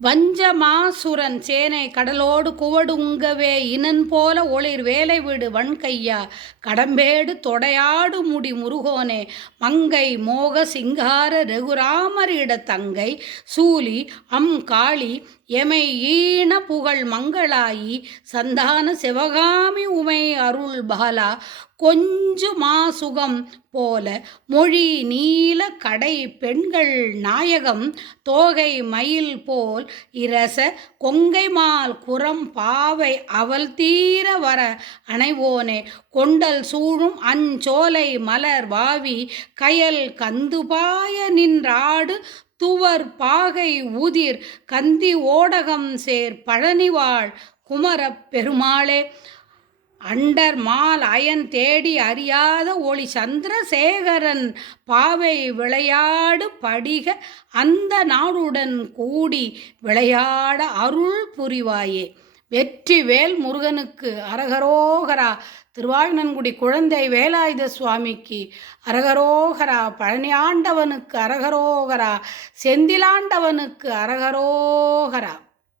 வஞ்சமாசுரன் சேனை கடலோடு குவடுங்கவே இனன்போல ஒளிர் வேலை விடு வன்கையா கடம்பேடு தொடையாடு முடி முருகோனே மங்கை மோக சிங்கார ரகுராமரிட தங்கை சூலி காளி எமை ஈன புகழ் மங்களாயி சந்தான சிவகாமி உமை அருள் பாலா கொஞ்சு மாசுகம் போல மொழி நீல கடை பெண்கள் நாயகம் தோகை மயில் போல் இரச கொங்கைமால் குரம் பாவை அவள் தீர வர அணைவோனே கொண்டல் சூழும் அஞ்சோலை மலர் வாவி கயல் கந்துபாய நின்றாடு துவர் பாகை உதிர் கந்தி ஓடகம் சேர் பழனிவாழ் குமரப் பெருமாளே அண்டர் மால் அயன் தேடி அறியாத ஒளி சந்திரசேகரன் பாவை விளையாடு படிக அந்த நாடுடன் கூடி விளையாட அருள் புரிவாயே. வெற்றிவேல் முருகனுக்கு அரகரோகரா. திருவாழ்நன்குடி குழந்தை வேலாயுத சுவாமிக்கு அரகரோகரா. பழனி ஆண்டவனுக்கு அரகரோகரா. செந்திலாண்டவனுக்கு அரகரோகரா.